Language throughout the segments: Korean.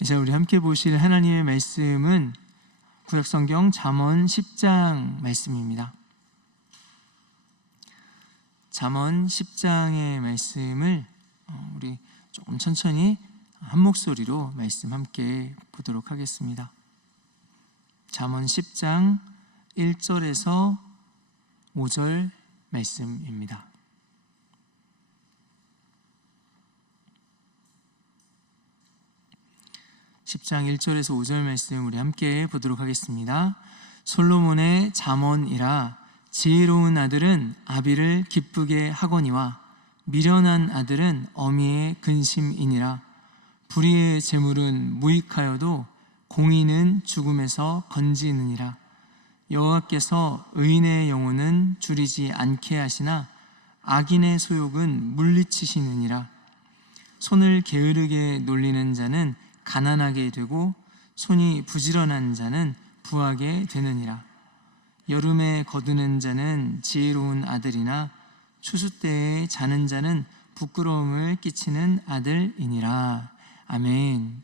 이제 우리 함께 보실 하나님의 말씀은 구약성경 잠언 10장 말씀입니다. 잠언 10장의 말씀을 우리 조금 천천히 한 목소리로 말씀 함께 보도록 하겠습니다. 잠언 10장 1절에서 5절 말씀입니다. 10장 1절에서 5절 말씀 우리 함께 보도록 하겠습니다. 솔로몬의 잠언이라. 지혜로운 아들은 아비를 기쁘게 하거니와 미련한 아들은 어미의 근심이니라. 불의의 재물은 무익하여도 공의는 죽음에서 건지느니라. 여호와께서 의인의 영혼은 줄이지 않게 하시나 악인의 소욕은 물리치시느니라. 손을 게으르게 놀리는 자는 가난하게 되고 손이 부지런한 자는 부하게 되느니라. 여름에 거두는 자는 지혜로운 아들이나 추수 때에 자는 자는 부끄러움을 끼치는 아들이니라. 아멘.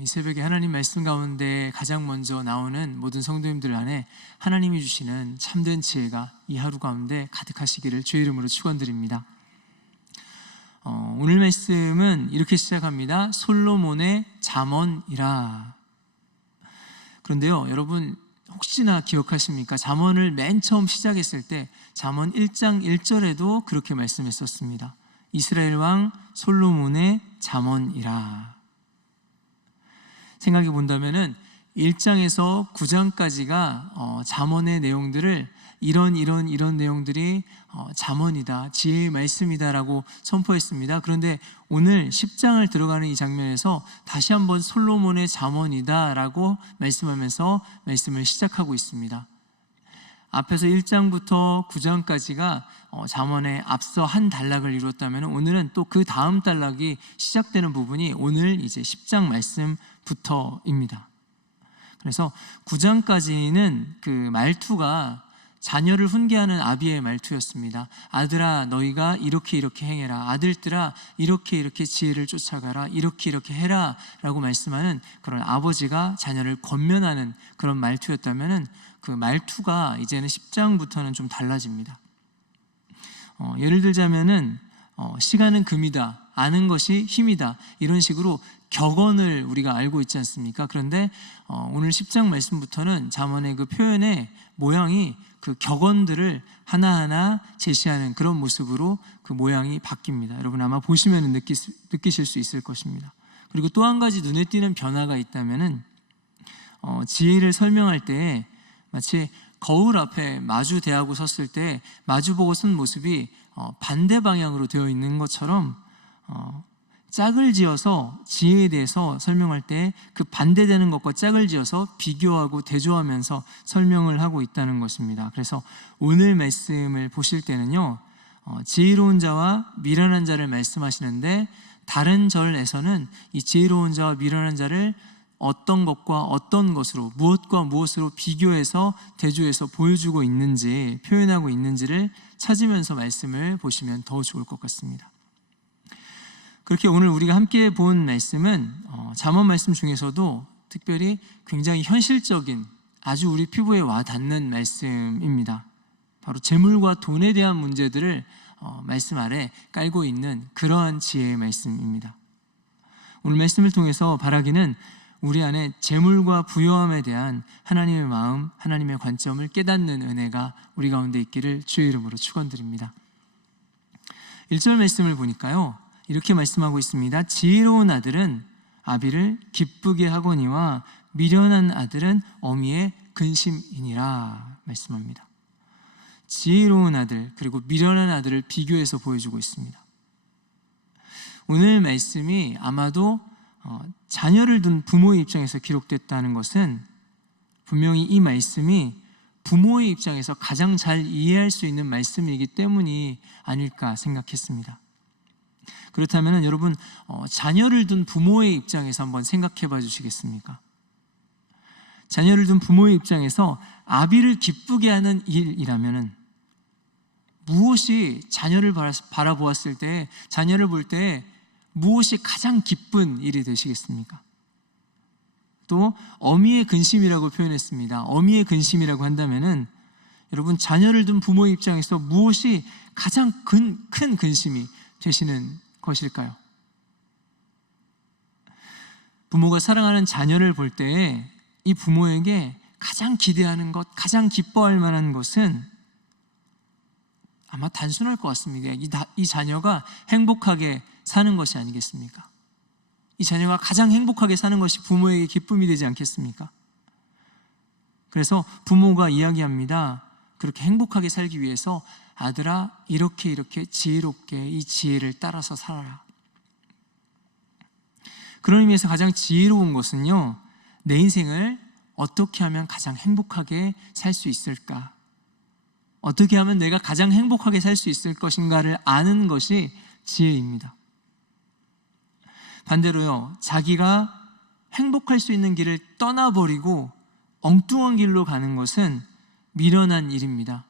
이 새벽에 하나님 말씀 가운데 가장 먼저 나오는 모든 성도님들 안에 하나님이 주시는 참된 지혜가 이 하루 가운데 가득하시기를 주의 이름으로 축원드립니다. 오늘 말씀은 이렇게 시작합니다. 솔로몬의 잠언이라. 그런데요, 여러분 혹시나 기억하십니까? 잠언을 맨 처음 시작했을 때 잠언 1장 1절에도 그렇게 말씀했었습니다. 이스라엘 왕 솔로몬의 잠언이라. 생각해 본다면은 1장에서 9장까지가 잠언의 내용들을 이런 내용들이 잠언이다, 지혜의 말씀이다라고 선포했습니다. 그런데 오늘 10장을 들어가는 이 장면에서 다시 한번 솔로몬의 잠언이다라고 말씀하면서 말씀을 시작하고 있습니다. 앞에서 1장부터 9장까지가 잠언의 앞서 한 단락을 이뤘다면 오늘은 또 그 다음 단락이 시작되는 부분이 오늘 이제 10장 말씀부터입니다. 그래서 9장까지는 그 말투가 자녀를 훈계하는 아비의 말투였습니다. 아들아 너희가 이렇게 행해라. 아들들아 이렇게 지혜를 쫓아가라. 이렇게 해라 라고 말씀하는 그런 아버지가 자녀를 권면하는 그런 말투였다면 그 말투가 이제는 10장부터는 좀 달라집니다. 예를 들자면은 시간은 금이다, 아는 것이 힘이다, 이런 식으로 격언을 우리가 알고 있지 않습니까? 그런데 오늘 10장 말씀부터는 잠언의 그 표현의 모양이 그 격언들을 하나하나 제시하는 그런 모습으로 그 모양이 바뀝니다. 여러분 아마 보시면 느끼실 수 있을 것입니다. 그리고 또 한 가지 눈에 띄는 변화가 있다면은 지혜를 설명할 때 마치 거울 앞에 마주 대하고 섰을 때 마주보고 선 모습이 반대 방향으로 되어 있는 것처럼 짝을 지어서 지혜에 대해서 설명할 때 그 반대되는 것과 짝을 지어서 비교하고 대조하면서 설명을 하고 있다는 것입니다. 그래서 오늘 말씀을 보실 때는요, 지혜로운 자와 미련한 자를 말씀하시는데 다른 절에서는 이 지혜로운 자와 미련한 자를 어떤 것과 어떤 것으로, 무엇과 무엇으로 비교해서 대조해서 보여주고 있는지, 표현하고 있는지를 찾으면서 말씀을 보시면 더 좋을 것 같습니다. 그렇게 오늘 우리가 함께 본 말씀은 잠언 말씀 중에서도 특별히 굉장히 현실적인, 아주 우리 피부에 와 닿는 말씀입니다. 바로 재물과 돈에 대한 문제들을 말씀 아래 깔고 있는 그러한 지혜의 말씀입니다. 오늘 말씀을 통해서 바라기는 우리 안에 재물과 부요함에 대한 하나님의 마음, 하나님의 관점을 깨닫는 은혜가 우리 가운데 있기를 주의 이름으로 축원드립니다. 1절 말씀을 보니까요, 이렇게 말씀하고 있습니다. 지혜로운 아들은 아비를 기쁘게 하거니와 미련한 아들은 어미의 근심이니라 말씀합니다. 지혜로운 아들 그리고 미련한 아들을 비교해서 보여주고 있습니다. 오늘 말씀이 아마도 자녀를 둔 부모의 입장에서 기록됐다는 것은 분명히 이 말씀이 부모의 입장에서 가장 잘 이해할 수 있는 말씀이기 때문이 아닐까 생각했습니다. 그렇다면 여러분 자녀를 둔 부모의 입장에서 한번 생각해 봐 주시겠습니까? 자녀를 둔 부모의 입장에서 아비를 기쁘게 하는 일이라면 무엇이 자녀를 바라보았을 때, 자녀를 볼 때 무엇이 가장 기쁜 일이 되시겠습니까? 또 어미의 근심이라고 표현했습니다. 어미의 근심이라고 한다면은 여러분, 자녀를 둔 부모의 입장에서 무엇이 가장 큰 근심이 되시는 것일까요? 부모가 사랑하는 자녀를 볼 때에 이 부모에게 가장 기대하는 것, 가장 기뻐할 만한 것은 아마 단순할 것 같습니다. 이 자녀가 행복하게 사는 것이 아니겠습니까? 이 자녀가 가장 행복하게 사는 것이 부모에게 기쁨이 되지 않겠습니까? 그래서 부모가 이야기합니다. 그렇게 행복하게 살기 위해서 아들아, 이렇게 지혜롭게 이 지혜를 따라서 살아라. 그런 의미에서 가장 지혜로운 것은요, 내 인생을 어떻게 하면 가장 행복하게 살 수 있을까? 어떻게 하면 내가 가장 행복하게 살 수 있을 것인가를 아는 것이 지혜입니다. 반대로요, 자기가 행복할 수 있는 길을 떠나버리고 엉뚱한 길로 가는 것은 미련한 일입니다.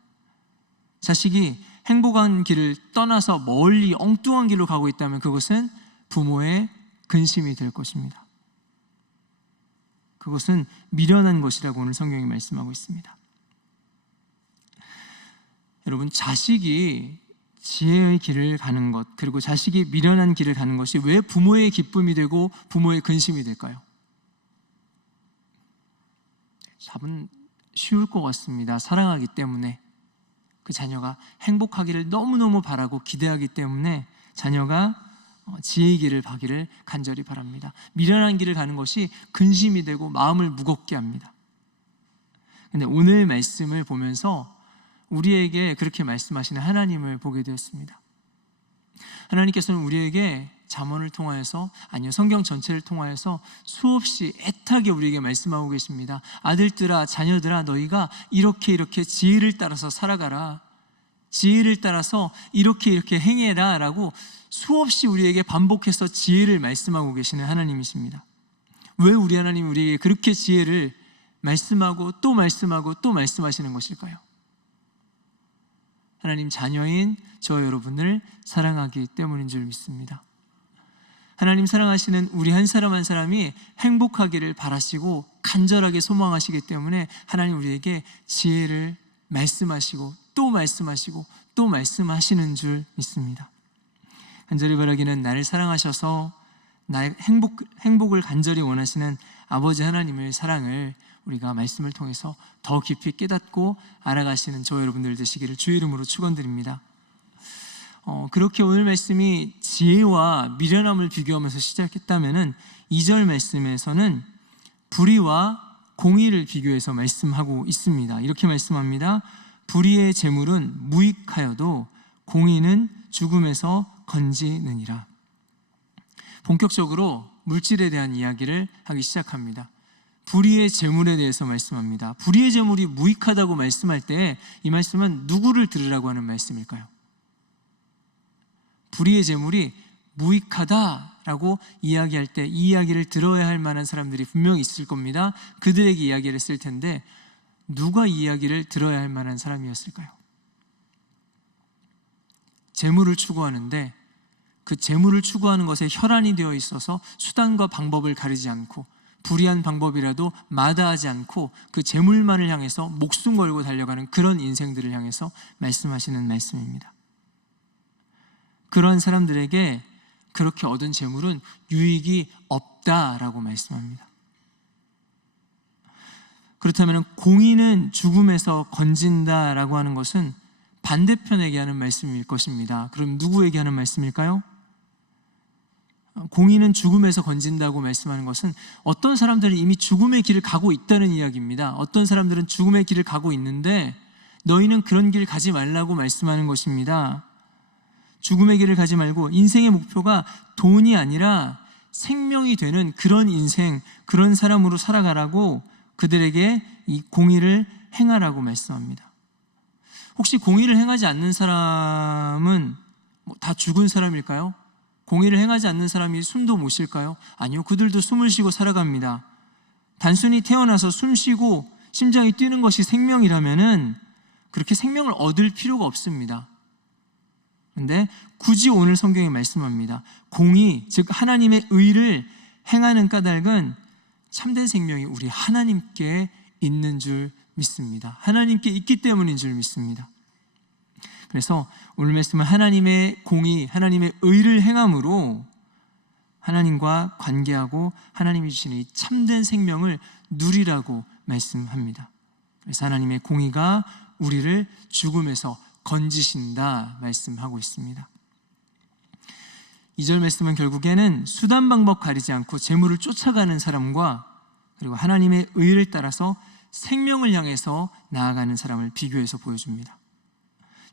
자식이 행복한 길을 떠나서 멀리 엉뚱한 길로 가고 있다면 그것은 부모의 근심이 될 것입니다. 그것은 미련한 것이라고 오늘 성경이 말씀하고 있습니다. 여러분, 자식이 지혜의 길을 가는 것, 그리고 자식이 미련한 길을 가는 것이 왜 부모의 기쁨이 되고 부모의 근심이 될까요? 답은 쉬울 것 같습니다. 사랑하기 때문에, 그 자녀가 행복하기를 너무너무 바라고 기대하기 때문에 자녀가 지혜의 길을 가기를 간절히 바랍니다. 미련한 길을 가는 것이 근심이 되고 마음을 무겁게 합니다. 근데 오늘 말씀을 보면서 우리에게 그렇게 말씀하시는 하나님을 보게 되었습니다. 하나님께서는 우리에게 잠언을 통하여서, 아니요, 성경 전체를 통하여서 수없이 애타게 우리에게 말씀하고 계십니다. 아들들아, 자녀들아, 너희가 이렇게 지혜를 따라서 살아가라, 지혜를 따라서 이렇게 행해라 라고 수없이 우리에게 반복해서 지혜를 말씀하고 계시는 하나님이십니다. 왜 우리 하나님이 우리에게 그렇게 지혜를 말씀하고 또 말씀하고 또 말씀하시는 것일까요? 하나님 자녀인 저 여러분을 사랑하기 때문인 줄 믿습니다. 하나님 사랑하시는 우리 한 사람 한 사람이 행복하기를 바라시고 간절하게 소망하시기 때문에 하나님 우리에게 지혜를 말씀하시고 또 말씀하시고 또 말씀하시는 줄 믿습니다. 간절히 바라기는 나를 사랑하셔서 나의 행복을 간절히 원하시는 아버지 하나님의 사랑을 우리가 말씀을 통해서 더 깊이 깨닫고 알아가시는 저 여러분들 되시기를 주의 이름으로 축원드립니다. 그렇게 오늘 말씀이 지혜와 미련함을 비교하면서 시작했다면은 2절 말씀에서는 불의와 공의를 비교해서 말씀하고 있습니다. 이렇게 말씀합니다. 불의의 재물은 무익하여도 공의는 죽음에서 건지느니라. 본격적으로 물질에 대한 이야기를 하기 시작합니다. 불의의 재물에 대해서 말씀합니다. 불의의 재물이 무익하다고 말씀할 때 이 말씀은 누구를 들으라고 하는 말씀일까요? 불의의 재물이 무익하다라고 이야기할 때 이 이야기를 들어야 할 만한 사람들이 분명히 있을 겁니다. 그들에게 이야기를 했을 텐데 누가 이 이야기를 들어야 할 만한 사람이었을까요? 재물을 추구하는데 그 재물을 추구하는 것에 혈안이 되어 있어서 수단과 방법을 가리지 않고 불의한 방법이라도 마다하지 않고 그 재물만을 향해서 목숨 걸고 달려가는 그런 인생들을 향해서 말씀하시는 말씀입니다. 그런 사람들에게 그렇게 얻은 재물은 유익이 없다라고 말씀합니다. 그렇다면 공의는 죽음에서 건진다라고 하는 것은 반대편에게 하는 말씀일 것입니다. 그럼 누구에게 하는 말씀일까요? 공의는 죽음에서 건진다고 말씀하는 것은 어떤 사람들은 이미 죽음의 길을 가고 있다는 이야기입니다. 어떤 사람들은 죽음의 길을 가고 있는데 너희는 그런 길 가지 말라고 말씀하는 것입니다. 죽음의 길을 가지 말고 인생의 목표가 돈이 아니라 생명이 되는 그런 인생, 그런 사람으로 살아가라고 그들에게 이 공의를 행하라고 말씀합니다. 혹시 공의를 행하지 않는 사람은 다 죽은 사람일까요? 공의를 행하지 않는 사람이 숨도 못 쉴까요? 아니요, 그들도 숨을 쉬고 살아갑니다. 단순히 태어나서 숨 쉬고 심장이 뛰는 것이 생명이라면은 그렇게 생명을 얻을 필요가 없습니다. 그런데 굳이 오늘 성경이 말씀합니다. 공의, 즉 하나님의 의를 행하는 까닭은 참된 생명이 우리 하나님께 있는 줄 믿습니다. 하나님께 있기 때문인 줄 믿습니다. 그래서 오늘 말씀은 하나님의 공의, 하나님의 의를 행함으로 하나님과 관계하고 하나님이 주시는 이 참된 생명을 누리라고 말씀합니다. 그래서 하나님의 공의가 우리를 죽음에서 건지신다 말씀하고 있습니다. 2절 말씀은 결국에는 수단 방법 가리지 않고 재물을 쫓아가는 사람과 그리고 하나님의 의를 따라서 생명을 향해서 나아가는 사람을 비교해서 보여줍니다.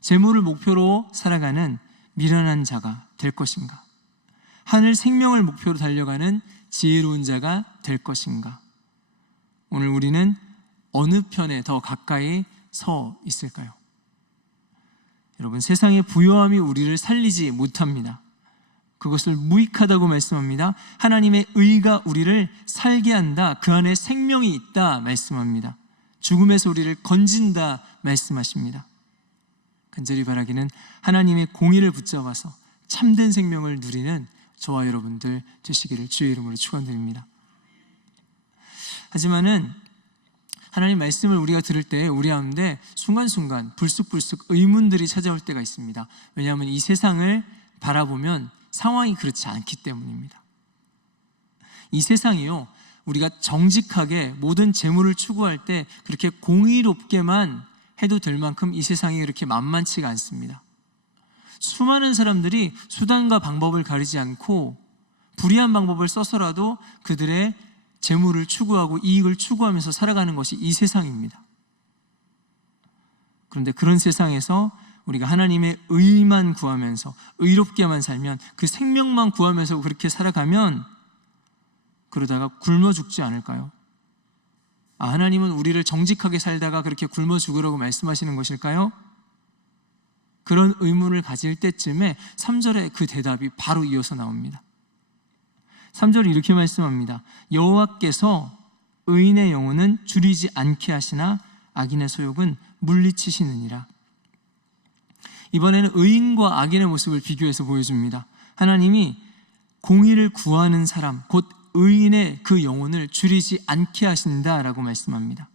재물을 목표로 살아가는 미련한 자가 될 것인가? 하늘 생명을 목표로 달려가는 지혜로운 자가 될 것인가? 오늘 우리는 어느 편에 더 가까이 서 있을까요? 여러분, 세상의 부요함이 우리를 살리지 못합니다. 그것을 무익하다고 말씀합니다. 하나님의 의가 우리를 살게 한다. 그 안에 생명이 있다 말씀합니다. 죽음에서 우리를 건진다 말씀하십니다. 간절히 바라기는 하나님의 공의를 붙잡아서 참된 생명을 누리는 저와 여러분들 되시기를 주의 이름으로 축원드립니다. 하지만은 하나님 말씀을 우리가 들을 때 우리 가운데 순간순간 불쑥불쑥 의문들이 찾아올 때가 있습니다. 왜냐하면 이 세상을 바라보면 상황이 그렇지 않기 때문입니다. 이 세상이요, 우리가 정직하게 모든 재물을 추구할 때 그렇게 공의롭게만 해도 될 만큼 이 세상이 그렇게 만만치가 않습니다. 수많은 사람들이 수단과 방법을 가리지 않고 불의한 방법을 써서라도 그들의 재물을 추구하고 이익을 추구하면서 살아가는 것이 이 세상입니다. 그런데 그런 세상에서 우리가 하나님의 의만 구하면서 의롭게만 살면, 그 생명만 구하면서 그렇게 살아가면 그러다가 굶어 죽지 않을까요? 하나님은 우리를 정직하게 살다가 그렇게 굶어 죽으라고 말씀하시는 것일까요? 그런 의문을 가질 때쯤에 3절에 그 대답이 바로 이어서 나옵니다. 3절이 이렇게 말씀합니다. 여호와께서 의인의 영혼은 줄이지 않게 하시나 악인의 소욕은 물리치시느니라. 이번에는 의인과 악인의 모습을 비교해서 보여줍니다. 하나님이 공의를 구하는 사람, 곧 의인의 그 영혼을 줄이지 않게 하신다라고 말씀합니다.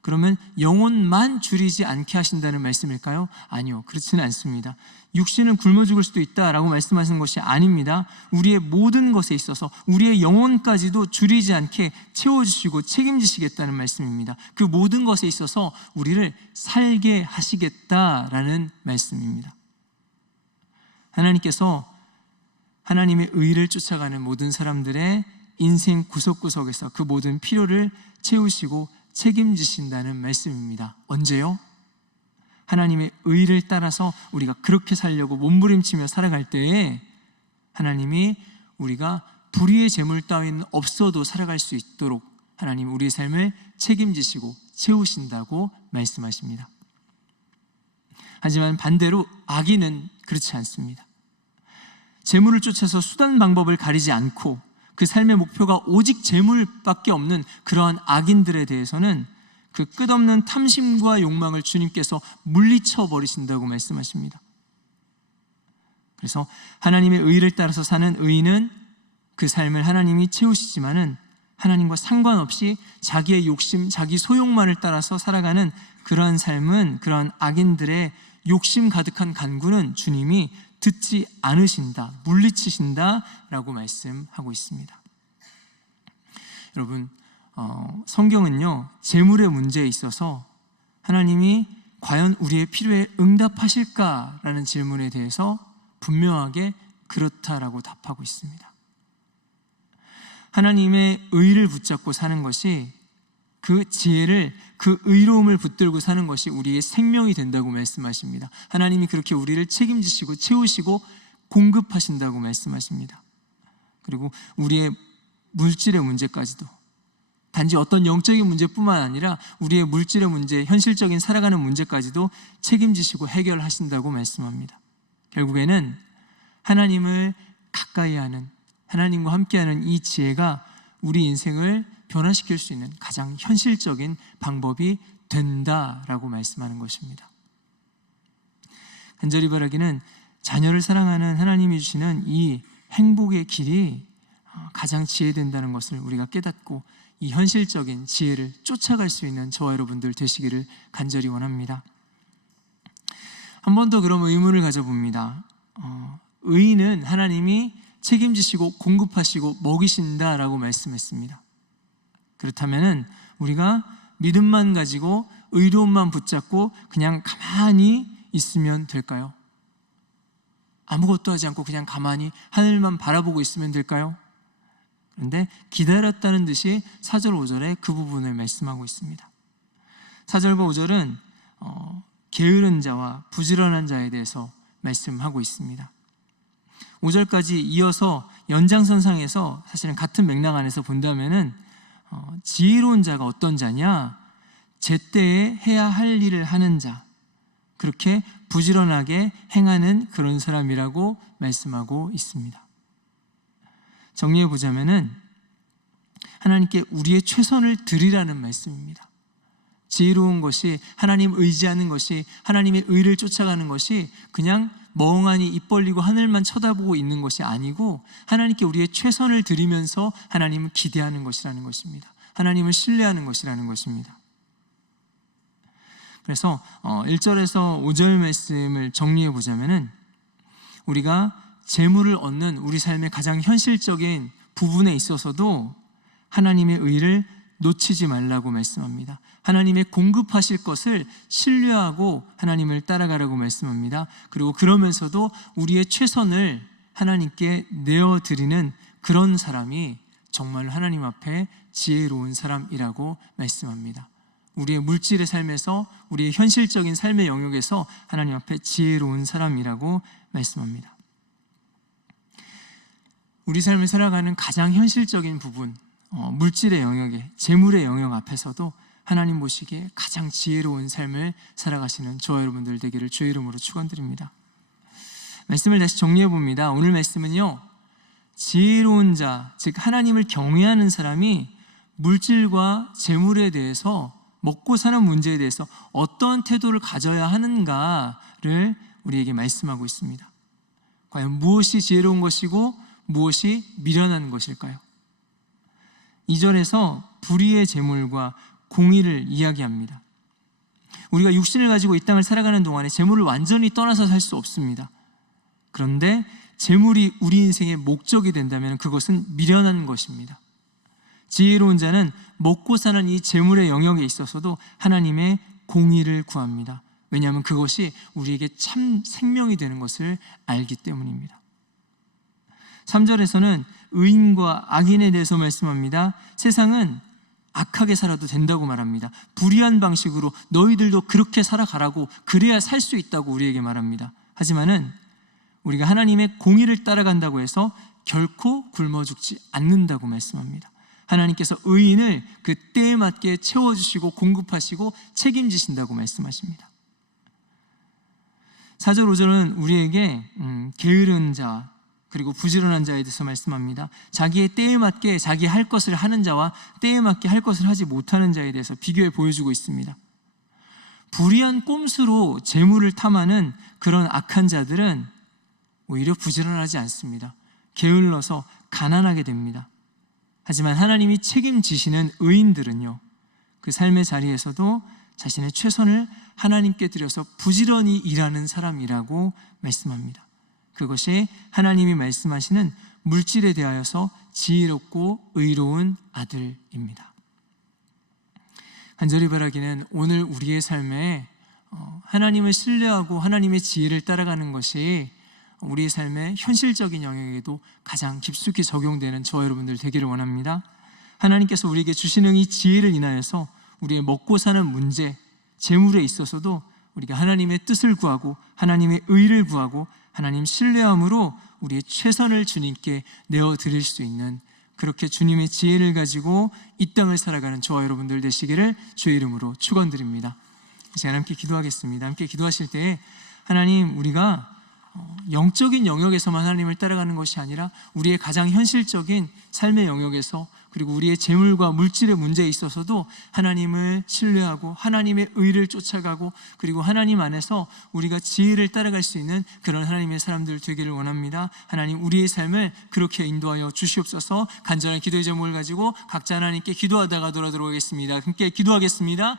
그러면 영혼만 줄이지 않게 하신다는 말씀일까요? 아니요, 그렇지는 않습니다. 육신은 굶어 죽을 수도 있다라고 말씀하시는 것이 아닙니다. 우리의 모든 것에 있어서 우리의 영혼까지도 줄이지 않게 채워주시고 책임지시겠다는 말씀입니다. 그 모든 것에 있어서 우리를 살게 하시겠다라는 말씀입니다. 하나님께서 하나님의 의를 쫓아가는 모든 사람들의 인생 구석구석에서 그 모든 필요를 채우시고 책임지신다는 말씀입니다. 언제요? 하나님의 의를 따라서 우리가 그렇게 살려고 몸부림치며 살아갈 때에 하나님이 우리가 불의의 재물 따위는 없어도 살아갈 수 있도록 하나님 우리의 삶을 책임지시고 채우신다고 말씀하십니다. 하지만 반대로 악인은 그렇지 않습니다. 재물을 쫓아서 수단 방법을 가리지 않고 그 삶의 목표가 오직 재물밖에 없는 그러한 악인들에 대해서는 그 끝없는 탐심과 욕망을 주님께서 물리쳐 버리신다고 말씀하십니다. 그래서 하나님의 의를 따라서 사는 의인은 그 삶을 하나님이 채우시지만은 하나님과 상관없이 자기의 욕심, 자기 소욕만을 따라서 살아가는 그러한 삶은, 그러한 악인들의 욕심 가득한 간구는 주님이 듣지 않으신다, 물리치신다라고 말씀하고 있습니다. 여러분, 성경은요, 재물의 문제에 있어서 하나님이 과연 우리의 필요에 응답하실까라는 질문에 대해서 분명하게 그렇다라고 답하고 있습니다. 하나님의 의를 붙잡고 사는 것이, 그 지혜를, 그 의로움을 붙들고 사는 것이 우리의 생명이 된다고 말씀하십니다. 하나님이 그렇게 우리를 책임지시고 채우시고 공급하신다고 말씀하십니다. 그리고 우리의 물질의 문제까지도, 단지 어떤 영적인 문제뿐만 아니라 우리의 물질의 문제, 현실적인 살아가는 문제까지도 책임지시고 해결하신다고 말씀합니다. 결국에는 하나님을 가까이 하는, 하나님과 함께하는 이 지혜가 우리 인생을 변화시킬 수 있는 가장 현실적인 방법이 된다라고 말씀하는 것입니다. 간절히 바라기는 자녀를 사랑하는 하나님이 주시는 이 행복의 길이 가장 지혜된다는 것을 우리가 깨닫고 이 현실적인 지혜를 쫓아갈 수 있는 저와 여러분들 되시기를 간절히 원합니다. 한 번 더 그럼 의문을 가져봅니다. 의인은 하나님이 책임지시고 공급하시고 먹이신다라고 말씀했습니다. 그렇다면 우리가 믿음만 가지고 의로움만 붙잡고 그냥 가만히 있으면 될까요? 아무것도 하지 않고 그냥 가만히 하늘만 바라보고 있으면 될까요? 그런데 기다렸다는 듯이 4절 5절에 그 부분을 말씀하고 있습니다. 4절과 5절은 게으른 자와 부지런한 자에 대해서 말씀하고 있습니다. 5절까지 이어서 연장선상에서 사실은 같은 맥락 안에서 본다면은 지혜로운 자가 어떤 자냐? 제때에 해야 할 일을 하는 자, 그렇게 부지런하게 행하는 그런 사람이라고 말씀하고 있습니다. 정리해 보자면은 하나님께 우리의 최선을 드리라는 말씀입니다. 지혜로운 것이, 하나님 의지하는 것이, 하나님의 의를 쫓아가는 것이 그냥 멍하니 입 벌리고 하늘만 쳐다보고 있는 것이 아니고 하나님께 우리의 최선을 드리면서 하나님을 기대하는 것이라는 것입니다. 하나님을 신뢰하는 것이라는 것입니다. 그래서 1절에서 5절 말씀을 정리해 보자면은 우리가 재물을 얻는 우리 삶의 가장 현실적인 부분에 있어서도 하나님의 의를 놓치지 말라고 말씀합니다. 하나님의 공급하실 것을 신뢰하고 하나님을 따라가라고 말씀합니다. 그리고 그러면서도 우리의 최선을 하나님께 내어드리는 그런 사람이 정말 하나님 앞에 지혜로운 사람이라고 말씀합니다. 우리의 물질의 삶에서, 우리의 현실적인 삶의 영역에서 하나님 앞에 지혜로운 사람이라고 말씀합니다. 우리 삶을 살아가는 가장 현실적인 부분, 물질의 영역에, 재물의 영역 앞에서도 하나님 보시기에 가장 지혜로운 삶을 살아가시는 저와 여러분들 되기를 주의 이름으로 축원드립니다. 말씀을 다시 정리해 봅니다. 오늘 말씀은요, 지혜로운 자, 즉 하나님을 경외하는 사람이 물질과 재물에 대해서, 먹고 사는 문제에 대해서 어떠한 태도를 가져야 하는가를 우리에게 말씀하고 있습니다. 과연 무엇이 지혜로운 것이고 무엇이 미련한 것일까요? 2절에서 불의의 재물과 공의를 이야기합니다. 우리가 육신을 가지고 이 땅을 살아가는 동안에 재물을 완전히 떠나서 살 수 없습니다. 그런데 재물이 우리 인생의 목적이 된다면 그것은 미련한 것입니다. 지혜로운 자는 먹고 사는 이 재물의 영역에 있어서도 하나님의 공의를 구합니다. 왜냐하면 그것이 우리에게 참 생명이 되는 것을 알기 때문입니다. 3절에서는 의인과 악인에 대해서 말씀합니다. 세상은 악하게 살아도 된다고 말합니다. 불의한 방식으로 너희들도 그렇게 살아가라고, 그래야 살 수 있다고 우리에게 말합니다. 하지만은 우리가 하나님의 공의를 따라간다고 해서 결코 굶어 죽지 않는다고 말씀합니다. 하나님께서 의인을 그 때에 맞게 채워주시고 공급하시고 책임지신다고 말씀하십니다. 4절 5절은 우리에게 게으른 자 그리고 부지런한 자에 대해서 말씀합니다. 자기의 때에 맞게 자기 할 것을 하는 자와 때에 맞게 할 것을 하지 못하는 자에 대해서 비교해 보여주고 있습니다. 불의한 꼼수로 재물을 탐하는 그런 악한 자들은 오히려 부지런하지 않습니다. 게을러서 가난하게 됩니다. 하지만 하나님이 책임지시는 의인들은요, 그 삶의 자리에서도 자신의 최선을 하나님께 드려서 부지런히 일하는 사람이라고 말씀합니다. 그것이 하나님이 말씀하시는 물질에 대하여서 지혜롭고 의로운 아들입니다. 간절히 바라기는 오늘 우리의 삶에 하나님을 신뢰하고 하나님의 지혜를 따라가는 것이 우리의 삶의 현실적인 영역에도 가장 깊숙이 적용되는 저와 여러분들 되기를 원합니다. 하나님께서 우리에게 주시는 이 지혜를 인하여서 우리의 먹고 사는 문제, 재물에 있어서도 우리가 하나님의 뜻을 구하고 하나님의 의를 구하고 하나님 신뢰함으로 우리의 최선을 주님께 내어드릴 수 있는, 그렇게 주님의 지혜를 가지고 이 땅을 살아가는 저와 여러분들 되시기를 주의 이름으로 축원드립니다. 이제 함께 기도하겠습니다. 함께 기도하실 때 하나님, 우리가 영적인 영역에서만 하나님을 따라가는 것이 아니라 우리의 가장 현실적인 삶의 영역에서, 그리고 우리의 재물과 물질의 문제에 있어서도 하나님을 신뢰하고 하나님의 의를 쫓아가고, 그리고 하나님 안에서 우리가 지혜를 따라갈 수 있는 그런 하나님의 사람들 되기를 원합니다. 하나님, 우리의 삶을 그렇게 인도하여 주시옵소서. 간절한 기도의 제목을 가지고 각자 하나님께 기도하다가 돌아오겠습니다. 함께 기도하겠습니다.